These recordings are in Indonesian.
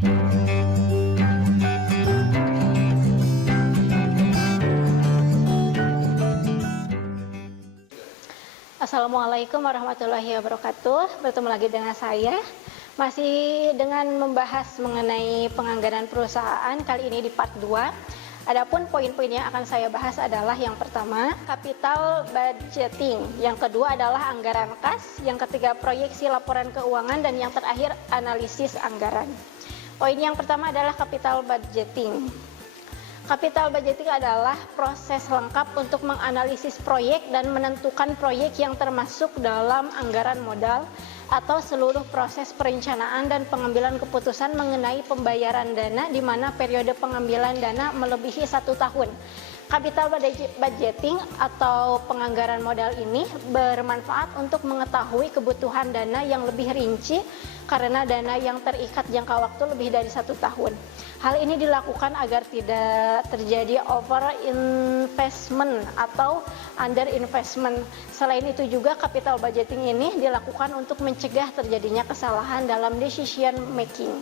Assalamualaikum warahmatullahi wabarakatuh. Bertemu lagi dengan saya, masih dengan membahas mengenai penganggaran perusahaan, kali ini di part 2. Adapun poin-poin yang akan saya bahas adalah yang pertama, capital budgeting, yang kedua adalah anggaran kas, yang ketiga proyeksi laporan keuangan, dan yang terakhir analisis anggaran. Poin yang pertama adalah capital budgeting. Capital budgeting adalah proses lengkap untuk menganalisis proyek dan menentukan proyek yang termasuk dalam anggaran modal atau seluruh proses perencanaan dan pengambilan keputusan mengenai pembayaran dana di mana periode pengambilan dana melebihi 1 tahun. Capital budgeting atau penganggaran modal ini bermanfaat untuk mengetahui kebutuhan dana yang lebih rinci karena dana yang terikat jangka waktu lebih dari 1 tahun. Hal ini dilakukan agar tidak terjadi over investment atau under investment. Selain itu juga capital budgeting ini dilakukan untuk mencegah terjadinya kesalahan dalam decision making.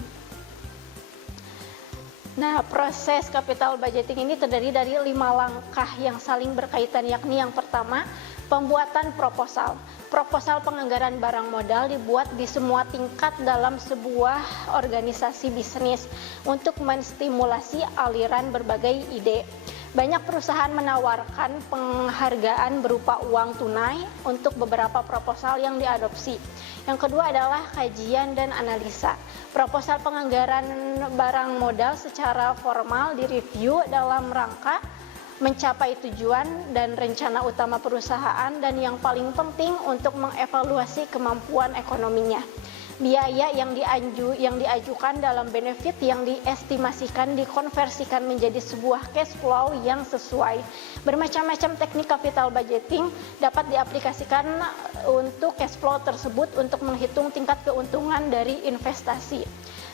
Nah, proses capital budgeting ini terdiri dari 5 langkah yang saling berkaitan, yakni yang pertama, pembuatan proposal. Proposal penganggaran barang modal dibuat di semua tingkat dalam sebuah organisasi bisnis untuk menstimulasi aliran berbagai ide. Banyak perusahaan menawarkan penghargaan berupa uang tunai untuk beberapa proposal yang diadopsi. Yang kedua adalah kajian dan analisa. Proposal penganggaran barang modal secara formal direview dalam rangka mencapai tujuan dan rencana utama perusahaan, dan yang paling penting untuk mengevaluasi kemampuan ekonominya. Biaya yang diajukan dalam benefit yang diestimasikan dikonversikan menjadi sebuah cash flow yang sesuai. Bermacam-macam teknik capital budgeting dapat diaplikasikan untuk cash flow tersebut untuk menghitung tingkat keuntungan dari investasi.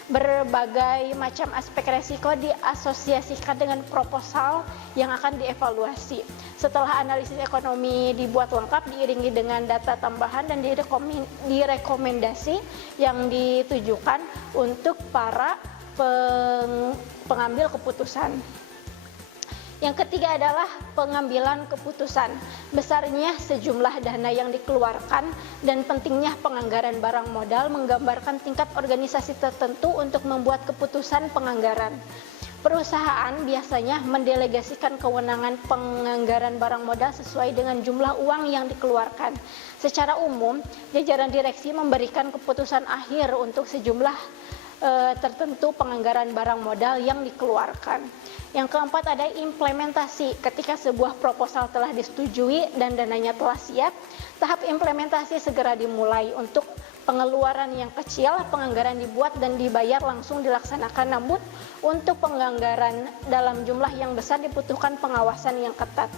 Berbagai macam aspek resiko diasosiasikan dengan proposal yang akan dievaluasi. Setelah analisis ekonomi dibuat lengkap diiringi dengan data tambahan dan direkomendasi yang ditujukan untuk para pengambil keputusan. Yang ketiga adalah pengambilan keputusan. Besarnya sejumlah dana yang dikeluarkan dan pentingnya penganggaran barang modal menggambarkan tingkat organisasi tertentu untuk membuat keputusan penganggaran. Perusahaan biasanya mendelegasikan kewenangan penganggaran barang modal sesuai dengan jumlah uang yang dikeluarkan. Secara umum, jajaran direksi memberikan keputusan akhir untuk sejumlah tertentu penganggaran barang modal yang dikeluarkan. Yang keempat ada implementasi. Ketika sebuah proposal telah disetujui dan dananya telah siap, tahap implementasi segera dimulai. Untuk pengeluaran yang kecil, penganggaran dibuat dan dibayar langsung dilaksanakan. Namun untuk penganggaran dalam jumlah yang besar dibutuhkan pengawasan yang ketat.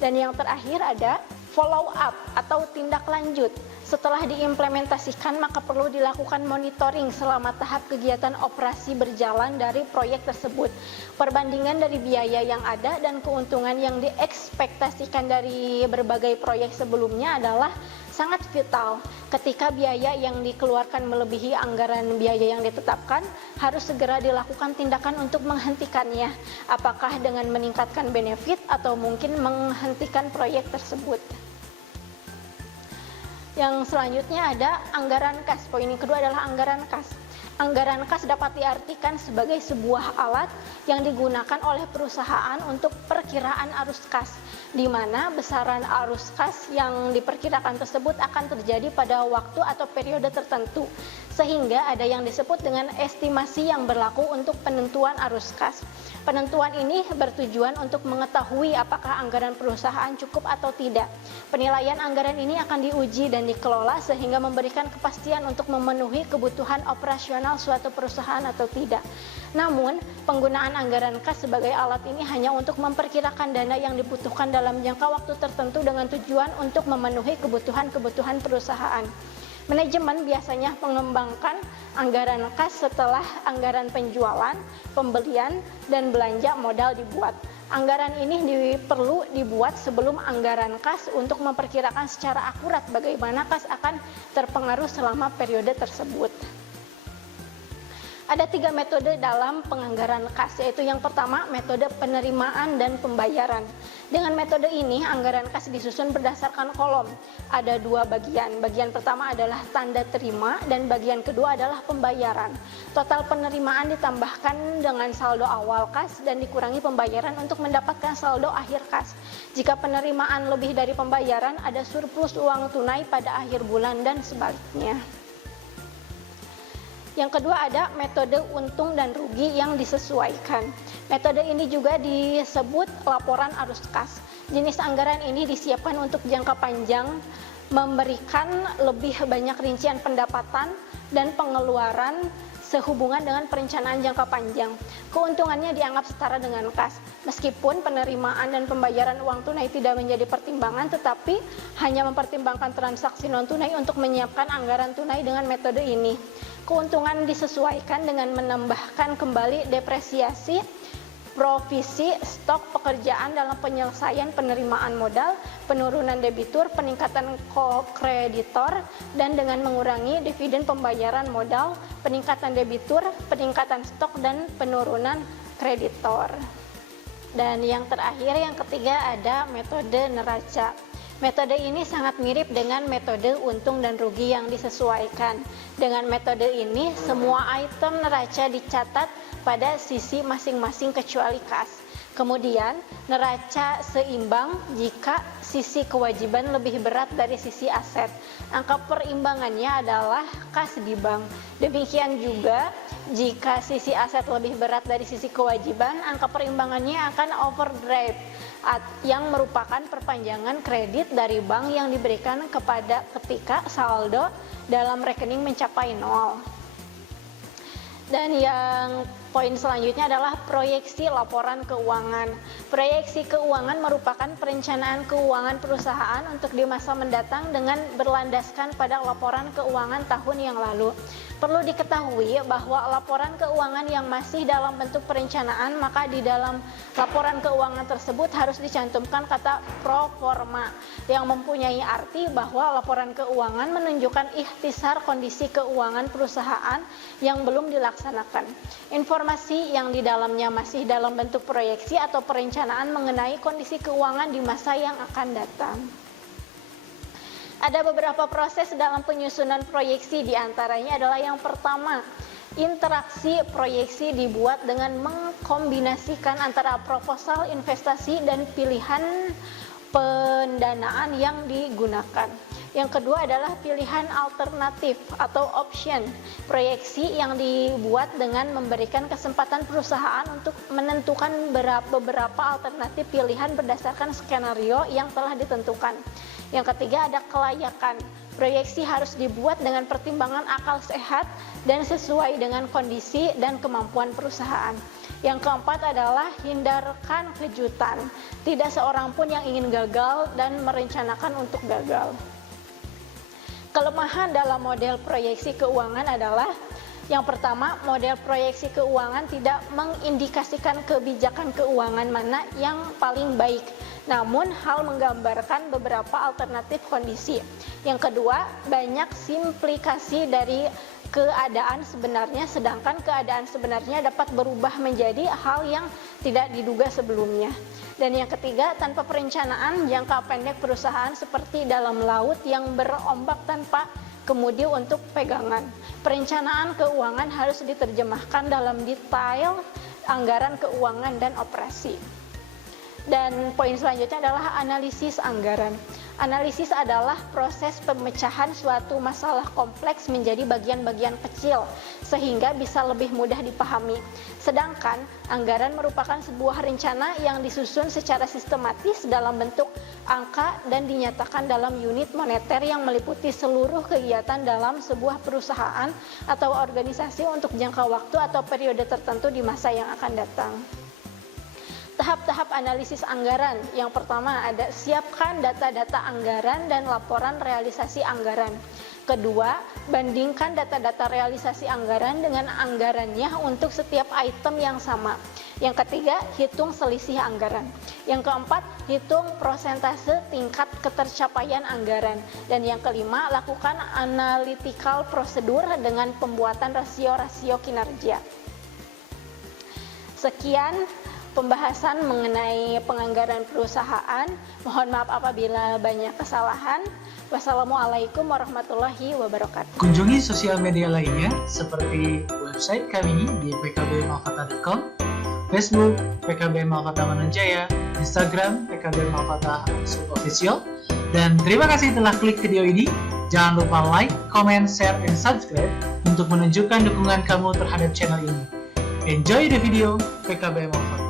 Dan yang terakhir ada follow up atau tindak lanjut. Setelah diimplementasikan, maka perlu dilakukan monitoring selama tahap kegiatan operasi berjalan dari proyek tersebut. Perbandingan dari biaya yang ada dan keuntungan yang diekspektasikan dari berbagai proyek sebelumnya adalah sangat vital. Ketika biaya yang dikeluarkan melebihi anggaran biaya yang ditetapkan, harus segera dilakukan tindakan untuk menghentikannya. Apakah dengan meningkatkan benefit atau mungkin menghentikan proyek tersebut. Yang selanjutnya ada anggaran kas. Poin yang kedua adalah anggaran kas. Anggaran kas dapat diartikan sebagai sebuah alat yang digunakan oleh perusahaan untuk perkiraan arus kas, di mana besaran arus kas yang diperkirakan tersebut akan terjadi pada waktu atau periode tertentu, sehingga ada yang disebut dengan estimasi yang berlaku untuk penentuan arus kas. Penentuan ini bertujuan untuk mengetahui apakah anggaran perusahaan cukup atau tidak. Penilaian anggaran ini akan diuji dan dikelola sehingga memberikan kepastian untuk memenuhi kebutuhan operasional suatu perusahaan atau tidak. Namun, penggunaan anggaran kas sebagai alat ini hanya untuk memperkirakan dana yang dibutuhkan dalam jangka waktu tertentu dengan tujuan untuk memenuhi kebutuhan-kebutuhan perusahaan. Manajemen biasanya mengembangkan anggaran kas setelah anggaran penjualan, pembelian, dan belanja modal dibuat. Anggaran ini perlu dibuat sebelum anggaran kas untuk memperkirakan secara akurat bagaimana kas akan terpengaruh selama periode tersebut. Ada 3 metode dalam penganggaran kas, yaitu yang pertama metode penerimaan dan pembayaran. Dengan metode ini, anggaran kas disusun berdasarkan kolom. Ada 2 bagian. Bagian pertama adalah tanda terima dan bagian kedua adalah pembayaran. Total penerimaan ditambahkan dengan saldo awal kas dan dikurangi pembayaran untuk mendapatkan saldo akhir kas. Jika penerimaan lebih dari pembayaran, ada surplus uang tunai pada akhir bulan dan sebaliknya. Yang kedua ada metode untung dan rugi yang disesuaikan. Metode ini juga disebut laporan arus kas. Jenis anggaran ini disiapkan untuk jangka panjang, memberikan lebih banyak rincian pendapatan dan pengeluaran sehubungan dengan perencanaan jangka panjang. Keuntungannya dianggap setara dengan kas. Meskipun penerimaan dan pembayaran uang tunai tidak menjadi pertimbangan, tetapi hanya mempertimbangkan transaksi non-tunai untuk menyiapkan anggaran tunai dengan metode ini. Keuntungan disesuaikan dengan menambahkan kembali depresiasi, provisi, stok pekerjaan dalam penyelesaian penerimaan modal, penurunan debitur, peningkatan kreditor, dan dengan mengurangi dividen pembayaran modal, peningkatan debitur, peningkatan stok, dan penurunan kreditor. Dan yang terakhir, yang ketiga ada metode neraca. Metode ini sangat mirip dengan metode untung dan rugi yang disesuaikan. Dengan metode ini, semua item neraca dicatat pada sisi masing-masing kecuali kas. Kemudian, neraca seimbang jika sisi kewajiban lebih berat dari sisi aset. Angka perimbangannya adalah kas di bank. Demikian juga, jika sisi aset lebih berat dari sisi kewajiban, angka perimbangannya akan overdrive, yang merupakan perpanjangan kredit dari bank yang diberikan ketika saldo dalam rekening mencapai 0. Dan yang poin selanjutnya adalah proyeksi laporan keuangan. Proyeksi keuangan merupakan perencanaan keuangan perusahaan untuk di masa mendatang dengan berlandaskan pada laporan keuangan tahun yang lalu. Perlu diketahui bahwa laporan keuangan yang masih dalam bentuk perencanaan, maka di dalam laporan keuangan tersebut harus dicantumkan kata pro forma yang mempunyai arti bahwa laporan keuangan menunjukkan ikhtisar kondisi keuangan perusahaan yang belum dilaksanakan. Informasi yang di dalamnya masih dalam bentuk proyeksi atau perencanaan mengenai kondisi keuangan di masa yang akan datang. Ada beberapa proses dalam penyusunan proyeksi, diantaranya adalah yang pertama, interaksi proyeksi dibuat dengan mengkombinasikan antara proposal investasi dan pilihan pendanaan yang digunakan. Yang kedua adalah pilihan alternatif atau option. Proyeksi yang dibuat dengan memberikan kesempatan perusahaan untuk menentukan beberapa alternatif pilihan berdasarkan skenario yang telah ditentukan. Yang ketiga ada kelayakan. Proyeksi harus dibuat dengan pertimbangan akal sehat dan sesuai dengan kondisi dan kemampuan perusahaan. Yang keempat adalah hindarkan kejutan. Tidak seorang pun yang ingin gagal dan merencanakan untuk gagal. Kelemahan dalam model proyeksi keuangan adalah yang pertama, model proyeksi keuangan tidak mengindikasikan kebijakan keuangan mana yang paling baik, namun hal menggambarkan beberapa alternatif kondisi. Yang kedua, banyak simplikasi dari keadaan sebenarnya, sedangkan keadaan sebenarnya dapat berubah menjadi hal yang tidak diduga sebelumnya. Dan yang ketiga, tanpa perencanaan jangka pendek perusahaan seperti dalam laut yang berombak tanpa kemudi untuk pegangan. Perencanaan keuangan harus diterjemahkan dalam detail anggaran keuangan dan operasi. Dan poin selanjutnya adalah analisis anggaran. Analisis adalah proses pemecahan suatu masalah kompleks menjadi bagian-bagian kecil sehingga bisa lebih mudah dipahami. Sedangkan anggaran merupakan sebuah rencana yang disusun secara sistematis dalam bentuk angka dan dinyatakan dalam unit moneter yang meliputi seluruh kegiatan dalam sebuah perusahaan atau organisasi untuk jangka waktu atau periode tertentu di masa yang akan datang. Tahap-tahap analisis anggaran. Yang pertama ada siapkan data-data anggaran dan laporan realisasi anggaran. Kedua, bandingkan data-data realisasi anggaran dengan anggarannya untuk setiap item yang sama. Yang ketiga, hitung selisih anggaran. Yang keempat, hitung persentase tingkat ketercapaian anggaran. Dan yang kelima, lakukan analytical prosedur dengan pembuatan rasio-rasio kinerja. Sekian pembahasan mengenai penganggaran perusahaan. Mohon maaf apabila banyak kesalahan. Wassalamualaikum warahmatullahi wabarakatuh. Kunjungi sosial media lainnya seperti website kami di pkbmalkata.com, Facebook PKB Malkata Manunjaya, Instagram PKB Malkata _official. Dan terima kasih telah klik video ini. Jangan lupa like, comment, share, and subscribe untuk menunjukkan dukungan kamu terhadap channel ini. Enjoy the video PKB Malkata.